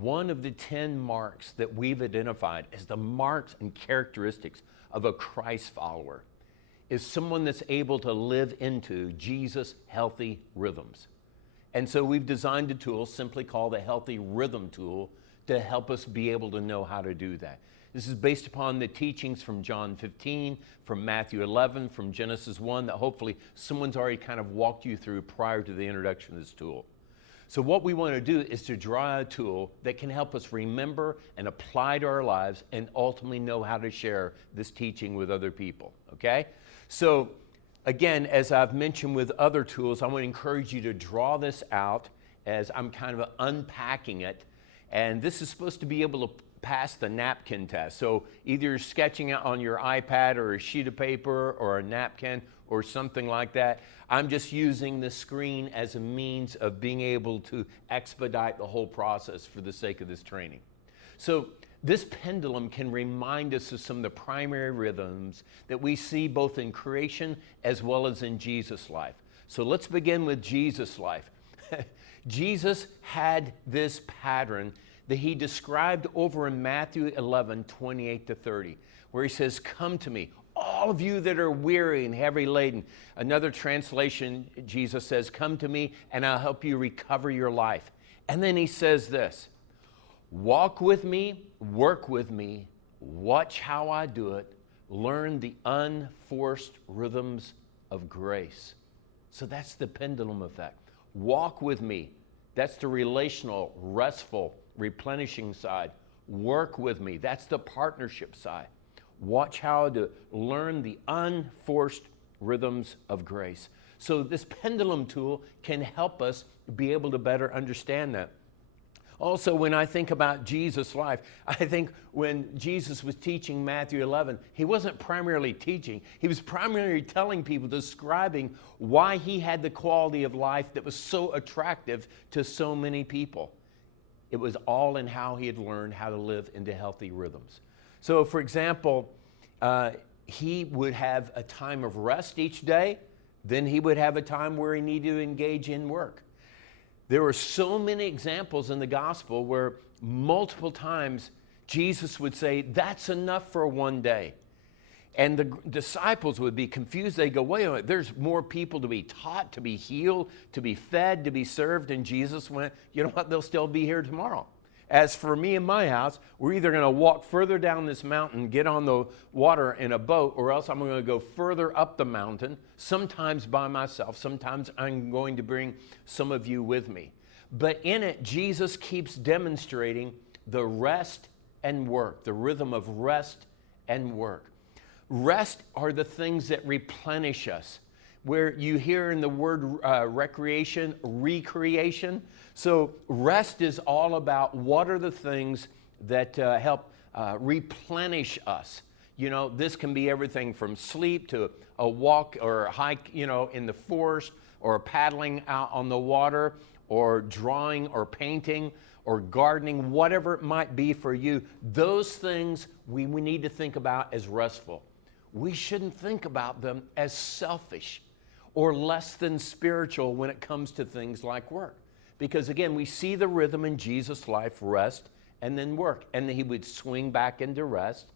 one of the 10 marks that we've identified as the marks and characteristics of a Christ follower is someone that's able to live into Jesus' healthy rhythms. And so we've designed a tool simply called the Healthy Rhythm Tool to help us be able to know how to do that. This is based upon the teachings from John 15, from Matthew 11, from Genesis 1 that hopefully someone's already kind of walked you through prior to the introduction of this tool. So what we want to do is to draw a tool that can help us remember and apply to our lives and ultimately know how to share this teaching with other people, okay? So again, as I've mentioned with other tools, I want to encourage you to draw this out as I'm kind of unpacking it. And this is supposed to be able to pass the napkin test. So either you're sketching out on your iPad or a sheet of paper or a napkin or something like that. I'm just using the screen as a means of being able to expedite the whole process for the sake of this training. So this pendulum can remind us of some of the primary rhythms that we see both in creation as well as in Jesus' life. So let's begin with Jesus' life. Jesus had this pattern that he described over in Matthew 11, 28 to 30, where he says, "Come to me, all of you that are weary and heavy laden." Another translation, Jesus says, "Come to me and I'll help you recover your life." And then he says this, "Walk with me, work with me, watch how I do it, learn the unforced rhythms of grace." So that's the pendulum effect. Walk with me. That's the relational, restful, replenishing side. Work with me. That's the partnership side. Watch how to learn the unforced rhythms of grace. So this pendulum tool can help us be able to better understand that. Also, when I think about Jesus' life, I think when Jesus was teaching Matthew 11, he wasn't primarily teaching. He was primarily telling people, describing why he had the quality of life that was so attractive to so many people. It was all in how he had learned how to live into healthy rhythms. So, for example, he would have a time of rest each day. Then he would have a time where he needed to engage in work. There were so many examples in the gospel where multiple times Jesus would say, "That's enough for one day." And the disciples would be confused. They'd go, "Wait a minute, there's more people to be taught, to be healed, to be fed, to be served." And Jesus went, "You know what, they'll still be here tomorrow. As for me and my house, we're either going to walk further down this mountain, get on the water in a boat, or else I'm going to go further up the mountain, sometimes by myself, sometimes I'm going to bring some of you with me." But in it, Jesus keeps demonstrating the rest and work, the rhythm of rest and work. Rest are the things that replenish us, where you hear in the word recreation, recreation. So rest is all about what are the things that help replenish us. You know, this can be everything from sleep to a walk or a hike, you know, in the forest, or paddling out on the water, or drawing or painting or gardening, whatever it might be for you. Those things we need to think about as restful. We shouldn't think about them as selfish or less than spiritual when it comes to things like work. Because again, we see the rhythm in Jesus' life, rest and then work. And then he would swing back into rest,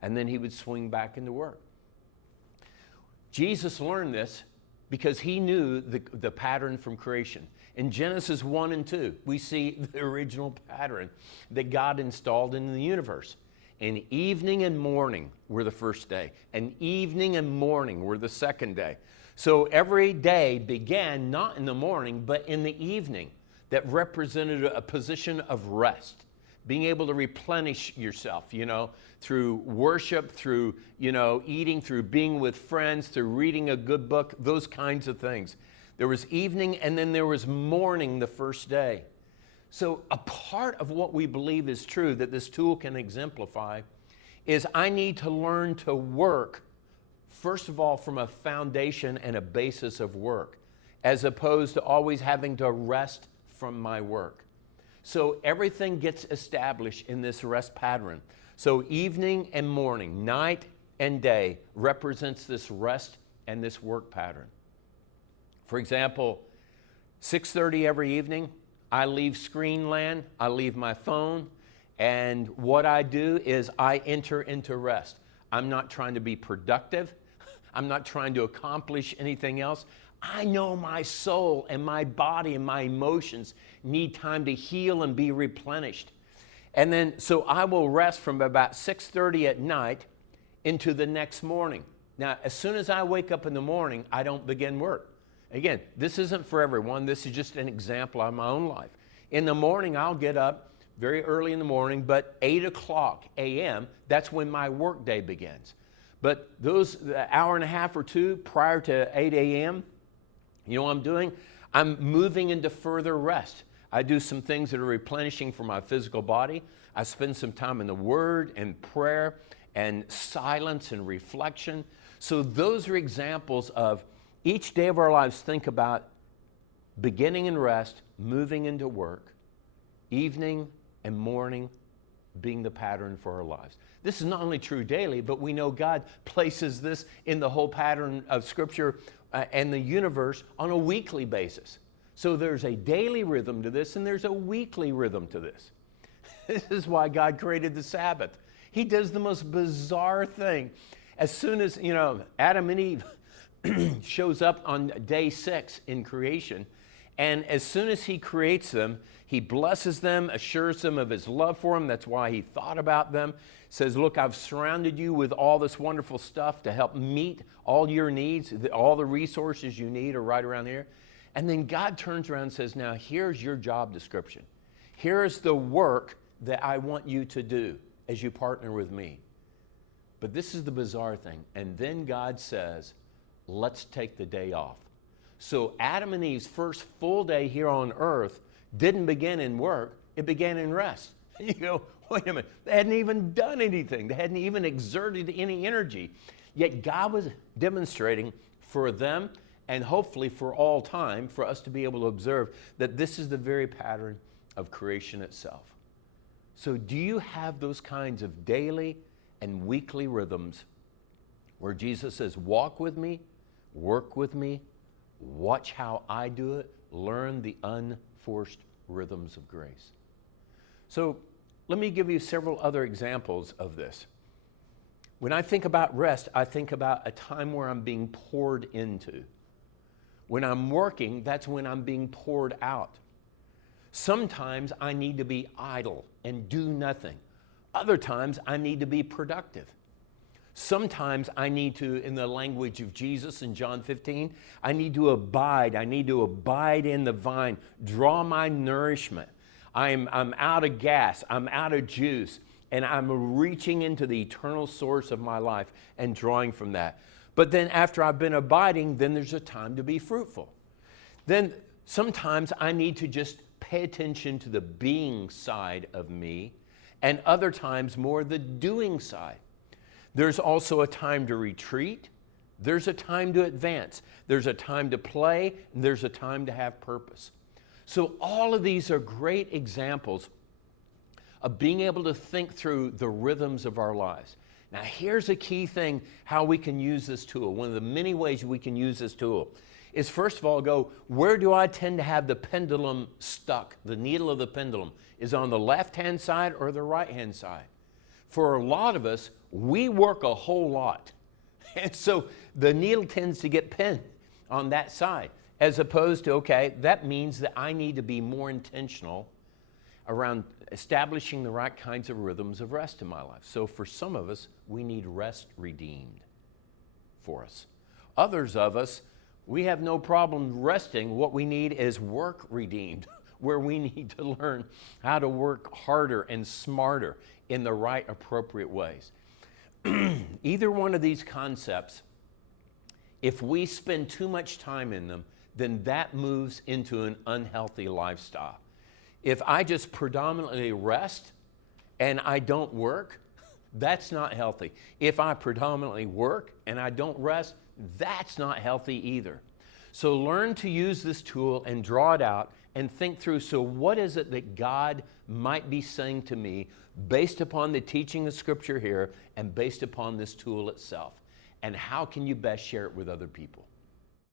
and then he would swing back into work. Jesus learned this because he knew the pattern from creation. In Genesis 1 and 2, we see the original pattern that God installed in the universe. And evening and morning were the first day, and evening and morning were the second day. So every day began not in the morning, but in the evening, that represented a position of rest, being able to replenish yourself, you know, through worship, through, you know, eating, through being with friends, through reading a good book, those kinds of things. There was evening, and then there was morning the first day. So a part of what we believe is true that this tool can exemplify is I need to learn to work, first of all, from a foundation and a basis of work, as opposed to always having to rest from my work. So everything gets established in this rest pattern. So evening and morning, night and day represents this rest and this work pattern. For example, 6:30 every evening, I leave screen land, I leave my phone, and what I do is I enter into rest. I'm not trying to be productive. I'm not trying to accomplish anything else. I know my soul and my body and my emotions need time to heal and be replenished. And then, so I will rest from about 6:30 at night into the next morning. Now, as soon as I wake up in the morning, I don't begin work. Again, this isn't for everyone. This is just an example of my own life. In the morning, I'll get up very early in the morning, but 8 o'clock a.m., that's when my work day begins. But those hour and a half or two prior to 8 a.m., you know what I'm doing? I'm moving into further rest. I do some things that are replenishing for my physical body. I spend some time in the Word and prayer and silence and reflection. So those are examples of each day of our lives. Think about beginning in rest, moving into work, evening and morning being the pattern for our lives. This is not only true daily, but we know God places this in the whole pattern of Scripture and the universe on a weekly basis. So there's a daily rhythm to this, and there's a weekly rhythm to this. This is why God created the Sabbath. He does the most bizarre thing. As soon as, Adam and Eve shows up on day 6 in creation, and as soon as he creates them, he blesses them, assures them of his love for them. That's why he thought about them. Says, look, I've surrounded you with all this wonderful stuff to help meet all your needs. All the resources you need are right around here. And then God turns around and says, now here's your job description. Here's the work that I want you to do as you partner with me. But this is the bizarre thing. And then God says, let's take the day off. So Adam and Eve's first full day here on earth didn't begin in work, it began in rest. You go, wait a minute, they hadn't even done anything. They hadn't even exerted any energy. Yet God was demonstrating for them, and hopefully for all time, for us to be able to observe that this is the very pattern of creation itself. So do you have those kinds of daily and weekly rhythms where Jesus says, walk with me, work with me, watch how I do it, learn the unforced rhythms of grace? So let me give you several other examples of this. When I think about rest, I think about a time where I'm being poured into. When I'm working, that's when I'm being poured out. Sometimes I need to be idle and do nothing. Other times I need to be productive. Sometimes I need to, in the language of Jesus in John 15, I need to abide. I need to abide in the vine, draw my nourishment. I'm out of gas, I'm out of juice, and I'm reaching into the eternal source of my life and drawing from that. But then after I've been abiding, then there's a time to be fruitful. Then sometimes I need to just pay attention to the being side of me, and other times more the doing side. There's also a time to retreat. There's a time to advance. There's a time to play, and there's a time to have purpose. So all of these are great examples of being able to think through the rhythms of our lives. Now here's a key thing how we can use this tool. One of the many ways we can use this tool is, first of all, go, where do I tend to have the pendulum stuck? The needle of the pendulum is on the left-hand side or the right-hand side. For a lot of us, we work a whole lot. And so the needle tends to get pinned on that side, as opposed to, okay, that means that I need to be more intentional around establishing the right kinds of rhythms of rest in my life. So for some of us, we need rest redeemed for us. Others of us, we have no problem resting. What we need is work redeemed, where we need to learn how to work harder and smarter in the right, appropriate ways. Either one of these concepts, if we spend too much time in them, then that moves into an unhealthy lifestyle. If I just predominantly rest and I don't work, that's not healthy. If I predominantly work and I don't rest, that's not healthy either. So learn to use this tool and draw it out and think through, so what is it that God might be saying to me based upon the teaching of Scripture here and based upon this tool itself? And how can you best share it with other people?